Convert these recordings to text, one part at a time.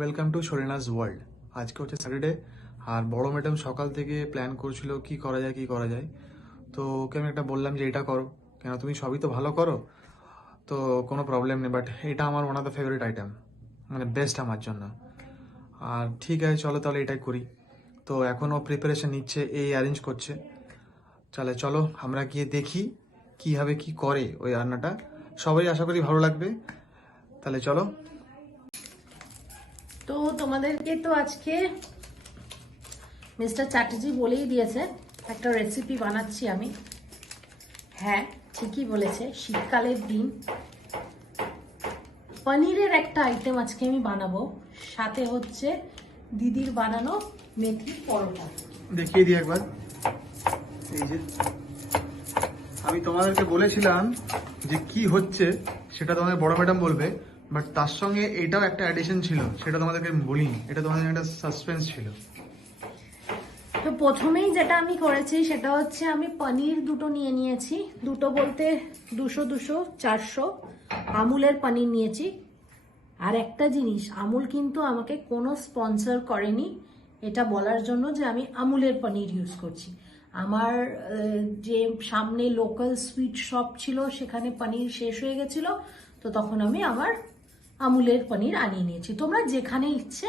Welcome to শরীনাস world. আজকে হচ্ছে Saturday, আর বড় ম্যাডাম সকাল থেকে প্ল্যান করছিল কি করা যায়। তো ওকে আমি একটা বললাম যে এটা করো, কেন তুমি সবই তো ভালো করো, তো কোনো প্রবলেম নেই, বাট এটা আমার one of the favourite item, মানে বেস্ট আমার জন্য। আর ঠিক আছে, চলো তাহলে এটাই করি। তো এখনও প্রিপারেশন নিচ্ছে, এই অ্যারেঞ্জ করছে। চলো আমরা গিয়ে দেখি কীভাবে কি করে ওই রান্নাটা। সবাই আশা করি ভালো লাগবে। তাহলে চলো। তো তোমাদেরকে তো আজকে মিস্টার চ্যাটার্জি বলেই দিয়েছে একটা রেসিপি বানাচ্ছি আমি। হ্যাঁ, ঠিকই বলেছে, শীতকালের দিন পনিরের একটা আইটেম আজকে আমি বানাবো, সাথে হচ্ছে দিদির বানানো মেথি পরোটা। দেখিয়ে দিই একবার। এই যে আমি তোমাদেরকে বলেছিলাম যে কি হচ্ছে সেটা তোমাদের বড় ম্যাডাম বলবে, বাট তার সঙ্গে এটাও একটা অ্যাডিশন ছিল, সেটা তোমাদেরকে আমি বলিনি, এটা তোমাদের একটা সাসপেন্স ছিল। তো প্রথমেই যেটা আমি করেছি সেটা হচ্ছে আমি পনির দুটো নিয়ে নিয়েছি, দুটো বলতে 200 400 আমুলের পনির নিয়েছি। আর একটা জিনিস, আমুল কিন্তু আমাকে কোনো স্পন্সর করেনি এটা বলার জন্য যে আমি আমুলের পনির ইউজ করছি। আমার যে সামনে লোকাল সুইট শপ ছিল সেখানে পনির শেষ হয়ে গেছিল, তো তখন আমি আমার আমুলের পনির আনিয়ে নিয়েছি। তোমরা যেখানে ইচ্ছে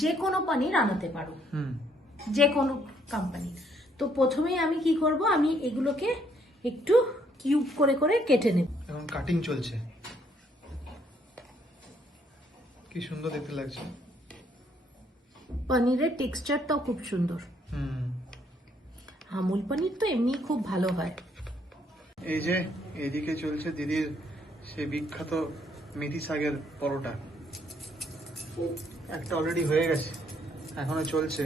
যে কোনো পনির আনাতে পারো, যে কোনো কোম্পানি। তো প্রথমেই আমি কি করব, আমি এগুলোকে একটু কিউব করে করে কেটে নেব। এখন কাটিং চলছে, কি সুন্দর দেখতে লাগছে। পনিরের টেক্সচারটাও খুব সুন্দর। আমুল পনির তো এমনি খুব ভালো হয়। এই যে এদিকে চলছে দিদির সেই বিখ্যাত মেথি শাকের পরোটা। একটা অলরেডি হয়ে গেছে, এখনো চলছে।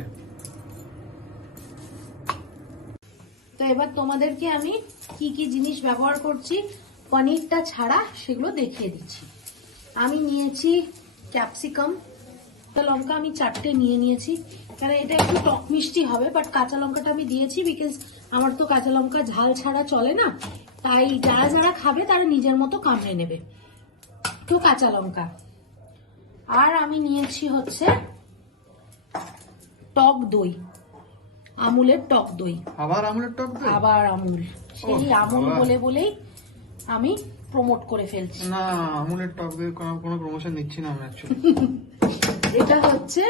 তো এবার তোমাদেরকে আমি কি কি জিনিস ব্যবহার করছি পনিরটা ছাড়া সেগুলো দেখিয়ে দিচ্ছি। আমি নিয়েছি ক্যাপসিকাম, লঙ্কা আমি 4টে নিয়ে নিয়েছি, কারণ এটা একটু টক মিষ্টি হবে, বাট কাঁচা লঙ্কাটা আমি দিয়েছি বিকজ আমার তো কাঁচা লঙ্কা ঝাল ছাড়া চলে না, তাই যারা যারা খাবে তারা নিজের মতো কামড়ে নেবে। তো কাঁচা লঙ্কা, আর আমি নিয়েছি হচ্ছে টক দই, আমুলের টক দই। আবার আমুলের টক দই? আবার আমুল, সেই আমুল বলে বলেই আমি প্রমোট করে ফেলছি। না, আমুলের টক দই কোনো প্রমোশন নিচ্ছি না আমরা অ্যাকচুয়ালি। এটা হচ্ছে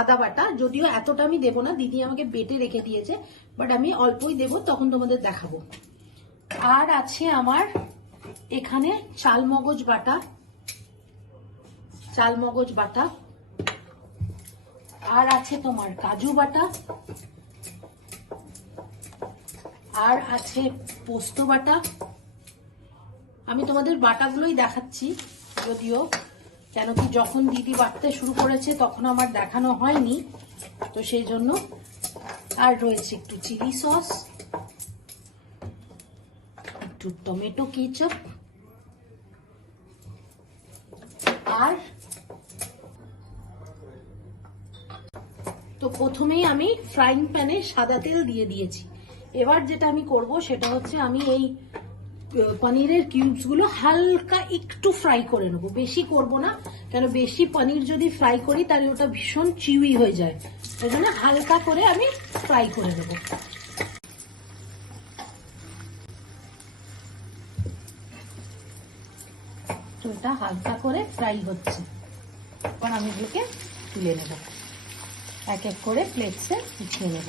আদা বাটা, যদিও এতটা আমি দেবো না, দিদি আমাকে বেটে রেখে দিয়েছে, বাট আমি অল্পই দেবো, তখন তোমাদের দেখাবো। আর আছে আমার এখানে চালমগজ বাটা, আর আছে তোমার কাজু বাটা, আর আছে পোস্ত বাটা। আমি তোমাদের বাটাগুলোই দেখাচ্ছি যদিও, কেন কি যখন দিদি বাটতে শুরু করেছে তখন আমার দেখানো হয়নি, তো সেই জন্য। আর রয়েছে একটু চিলি সস, একটু টমেটো কেচাপ, আর তো প্রথমেই আমি ফ্রাইং প্যানে সাদা তেল দিয়ে দিয়েছি। এবার যেটা আমি করব সেটা হচ্ছে আমি এই পনিরের কিউবস গুলো হালকা একটু ফ্রাই করে নেবো, বেশি করব না, কেন বেশি পনির যদি ফ্রাই করি তাহলে ওটা ভীষণ চিউই হয়ে যায়, সেই জন্য হালকা করে আমি ফ্রাই করে নেব। তো এটা হালকা করে ফ্রাই হচ্ছে, এবার আমি এগুলোকে তুলে নেব, এক এক করে প্লেটসে গুছিয়ে নেব।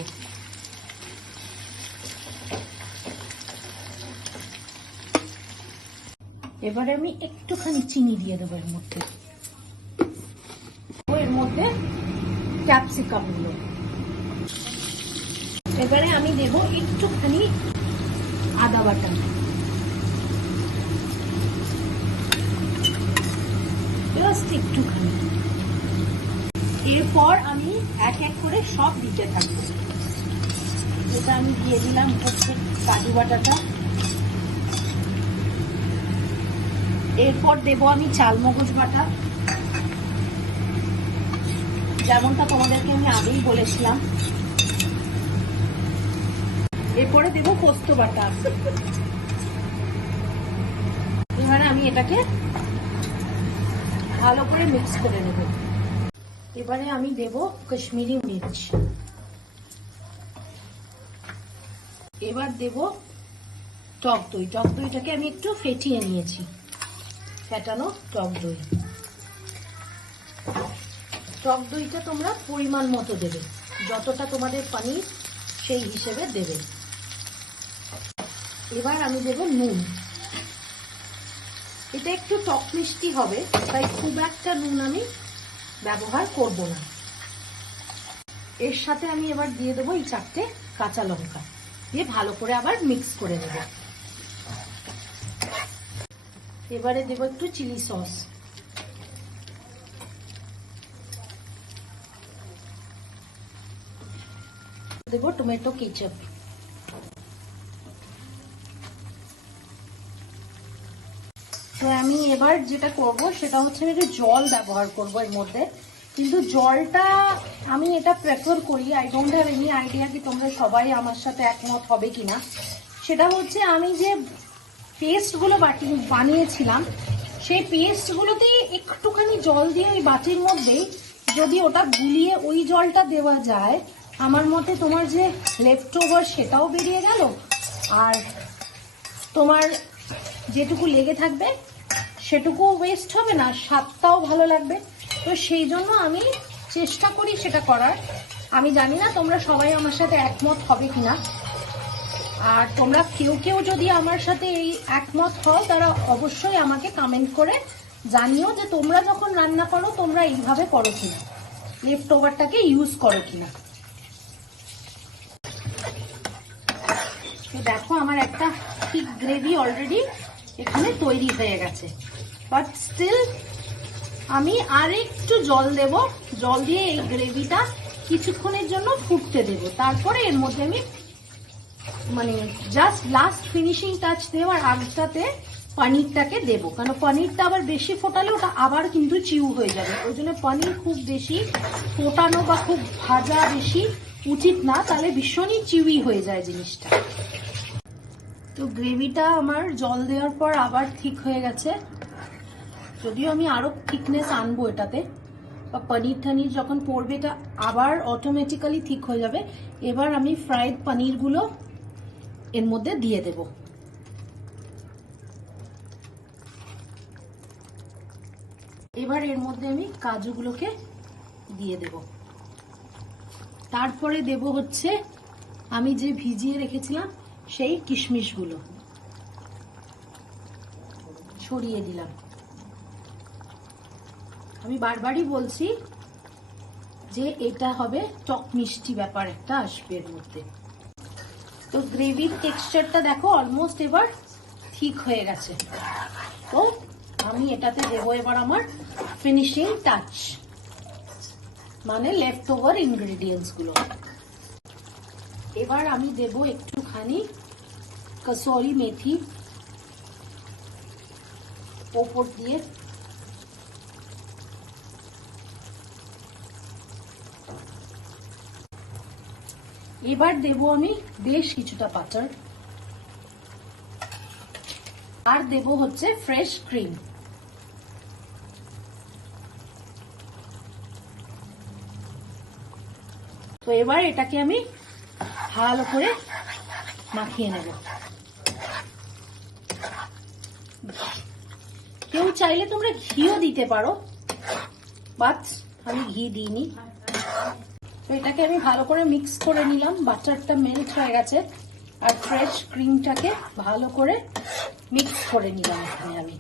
এবারে আমি একটুখানি চিনি দিয়ে দেবো এর মধ্যে, এর মধ্যে ক্যাপসিকাম গুলো। এবারে আমি দেব একটুখানি আদা বাটা, জাস্ট একটুখানি। এরপর আমি এক এক করে সব দিতে থাকবো। যেটা আমি দিয়ে দিলাম হচ্ছে কাজু বাটাটা, এরপর দেব আমি চালমগজ বাটা, যেমনটা তোমাদেরকে আমি আগেই বলেছিলাম। এরপরে দেব পোস্ত বাটা। এবারে আমি এটাকে ভালো করে মিক্স করে নেব। এবারে আমি দেব কাশ্মীরি মির্চ, এবার দেব টক দই। টক দইটাকে আমি একটু ফেটিয়ে নিয়েছি, ফেটানো টক দই। টক দইটা তোমরা পরিমাণ মতো দেবে, যতটা তোমাদের পনির সেই হিসেবে দেবে। এবার আমি দেব নুন। এটা একটু টক মিষ্টি হবে, তাই খুব একটা নুন আমি ব্যবহার করব না। এর সাথে আমি এবার দিয়ে দেবো এই 4টে কাঁচা লঙ্কা, দিয়ে ভালো করে আবার মিক্স করে নেব। এবারে দেব একটু চিলি সস, দেব টমেটো কেচাপ, তো আমি এবার যেটা করব সেটা হচ্ছে আমি একটু জল ব্যবহার করব এর মধ্যে। কিন্তু জলটা আমি এটা প্রেফার করি, I don't have any idea কি তোমরা সবাই আমার সাথে একমত হবে কিনা। সেটা হচ্ছে আমি যে পেস্টগুলো বানিয়েছিলাম সেই পেস্টগুলোতেই একটুখানি জল দিয়ে ওই বাটির মধ্যেই যদি ওটা গুলিয়ে ওই জলটা দেওয়া যায়, আমার মতে তোমার যে লেফট ওভার সেটাও বেরিয়ে গেল, আর তোমার যেটুকু লেগে থাকবে সেটুকু ওয়েস্ট হবে না, স্বাদটাও ভালো লাগবে। তো সেই জন্য আমি চেষ্টা করি সেটা করার। আমি জানি না তোমরা সবাই আমার সাথে একমত হবে কিনা, আর তোমরা কেউ কেউ যদি আমার সাথে এই একমত হও তারা অবশ্যই আমাকে কমেন্ট করে জানিও যে তোমরা যখন রান্না করো তোমরা এইভাবে করো কিনা, লেফট ওভারটাকে ইউজ করো কিনা। তো দেখো আমার একটা ঠিক গ্রেভি অলরেডি এখানে তৈরি হয়ে গেছে, বাট স্টিল আমি আর একটু জল দেব। জল দিয়ে এই গ্রেভিটা কিছুক্ষণের জন্য ফুটতে দেব, তারপরে এর মধ্যে আমি মানে জাস্ট লাস্ট ফিনিশিং টাচ দেওয়ার আগটাতে পনিরটাকে দেবো, কারণ পনিরটা আবার বেশি ফোটালে ওটা আবার কিন্তু চিউ হয়ে যাবে। ওই জন্য পনির খুব বেশি ফোটানো বা খুব ভাজা বেশি উচিত না, তাহলে ভীষণই চিউই হয়ে যায় জিনিসটা। তো গ্রেভিটা আমার জল দেওয়ার পর আবার ঠিক হয়ে গেছে, যদিও আমি আরো থিকনেস আনবো এটাতে, বা পনির টানির যখন পড়বে এটা আবার অটোমেটিক্যালি ঠিক হয়ে যাবে। এবার আমি ফ্রাইড পনিরগুলো এর মধ্যে দিয়ে দেব। এবার এর মধ্যে আমি কাজুগুলোকে দিয়ে দেব, তারপরে দেব হচ্ছে আমি যে ভিজিয়ে রেখেছিলাম সেই কিশমিশগুলো ছড়িয়ে দিলাম। আমি বারবারই বলছি যে এটা হবে টক মিষ্টি ব্যাপার একটা আসবে এর মধ্যে। তো গ্রেভির টেক্সচারটা দেখো অলমোস্ট এবার ঠিক হয়ে গেছে। তো আমি এটাতে দেবো এবার আমার ফিনিশিং টাচ, মানে লেফট ওভার ইনগ্রেডিয়েন্টস গুলো। এবার আমি দেব একটুখানি কসুরি মেথি ওপর দিয়ে, এবার দেব আমি বেশ কিছুটা বাটার, আর দেব হচ্ছে ফ্রেশ ক্রিম। তো এবার এটাকে আমি ভালো করে মাখিয়ে নেব। কেউ চাইলে তোমরা ঘিও দিতে পারো, বাট আমি ঘি দিইনি। তো এটাকে আমি ভালো করে মিক্স করে নিলাম, বাটারটা মেল্ট হয়ে গেছে, আর ফ্রেশ ক্রিমটাকে ভালো করে মিক্স করে নিলাম এখানে আমি।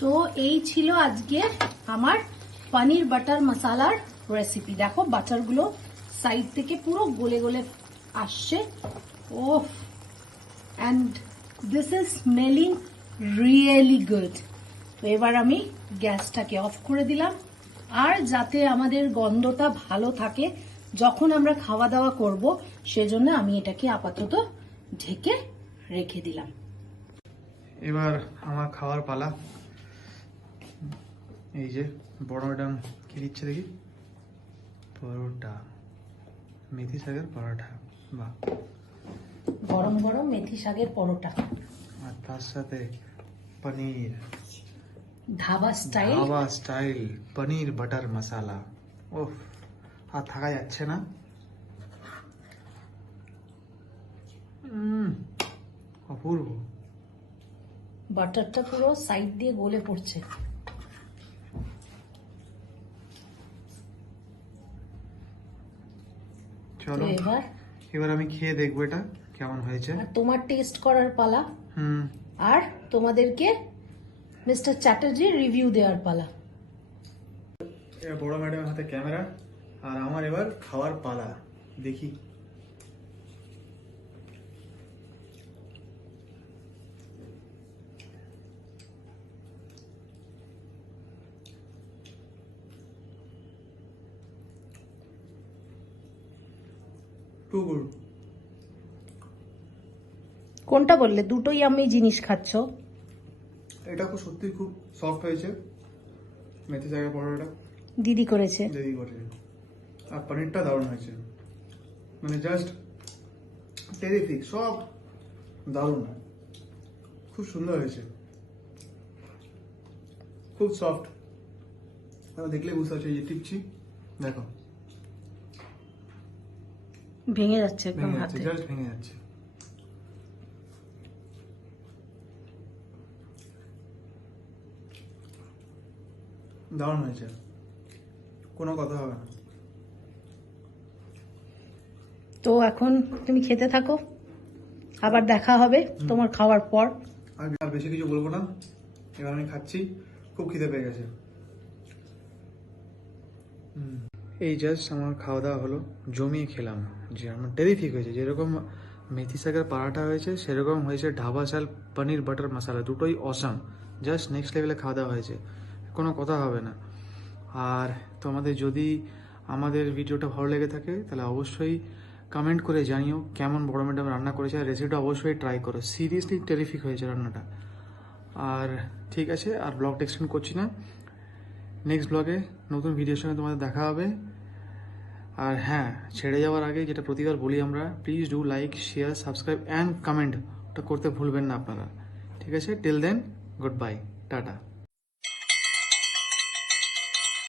তো এই ছিল আজকে আমার পনির বাটার মশালার রেসিপি। দেখো বাটারগুলো সাইড থেকে পুরো গলে গলে আসছে, ওফ, and this is smelling really good. তো এবার আমি গ্যাসটাকে অফ করে দিলাম, আর যাতে আমাদের গন্ধটা ভালো থাকে যখন আমরা খাওয়া দাওয়া করব সেজন্য আমি এটাকে আপাতত ঢেকে রেখে দিলাম। এবার আমার খাওয়ার পালা। এই যে বড় ম্যাডাম কি দিচ্ছে দেখি, পরোটা, মেথি শাকের পরোটা, বাহ, গরম গরম মেথি শাকের পরোটা, আর তার সাথে পনির, ধাবা স্টাইল। ধাবা স্টাইল পনির বাটার মশালা। ওফ, আর থাকা যাচ্ছে না। অপূর্ব। বাটারটা পুরো সাইড দিয়ে গলে পড়ছে। চলো তো এবার আমি খেয়ে দেখবো এটা কেমন হয়েছে। আর তোমার টেস্ট করার পালা, আর তোমাদেরকে মিস্টার চ্যাটার্জি রিভিউ দেওয়ার পালা। এবার বড় ম্যাডামের হাতে ক্যামেরা, আর আমার এবার খাওয়ার পালা। দেখি। Too good. কোনটা বললে? দুটোই আমি জিনিস খাচ্ছ। এটা খুব সত্যি খুব সফট হয়েছে। মেথি শাকের পরোটাটা দিদি করেছে। দেরি করে, আর পনিরটা দারুণ হয়েছে, মানে জাস্ট টেরিফিক, সব দারুণ, খুব সুন্দর হয়েছে, খুব সফট। দেখলে বুঝতে পারছি, এই যে টিপছি দেখো ভেঙে যাচ্ছে একদম ভেঙে যাচ্ছে, হাতে। জাস্ট ভেঙে যাচ্ছে। দারুণ হয়েছে, কোনো কথা হবে না। তো এখন তুমি খেতে থাকো, আবার দেখা হবে তোমার খাওয়ার পর। আর বেশি কিছু বলবো না, এবার আমি খাচ্ছি, খুব খিদে পেয়ে গেছে। এই জাস্ট আমার খাওয়া দাওয়া হলো, জমিয়ে খেলাম, যে আমার টেরিফিক হয়েছে। যেরকম মেথি শাকের পরাঠা হয়েছে, সেরকম হয়েছে ধাবা স্টাইল পনির বাটার মশালা, দুটোই অসাম, জাস্ট নেক্সট লেভেলে খাওয়া দাওয়া হয়েছে, কোনো কথা হবে না। আর তোমাদের যদি আমাদের ভিডিওটা ভালো লেগে থাকে তাহলে অবশ্যই কমেন্ট করে জানিও কেমন বড় ম্যাডাম রান্না করেছে, আর রেসিপিটা অবশ্যই ট্রাই করো, সিরিয়াসলি টেরিফিক হয়েছে রান্নাটা। আর ঠিক আছে, আর ব্লগটা এক্সটেন্ড করছি না, নেক্সট ব্লগে নতুন ভিডিওর সঙ্গে তোমাদের দেখা হবে। আর হ্যাঁ, ছেড়ে যাওয়ার আগে যেটা প্রতিবার বলি আমরা, please do like, share, subscribe and comment, ওটা করতে ভুলবেন না আপনারা। ঠিক আছে, till then, good bye, tata.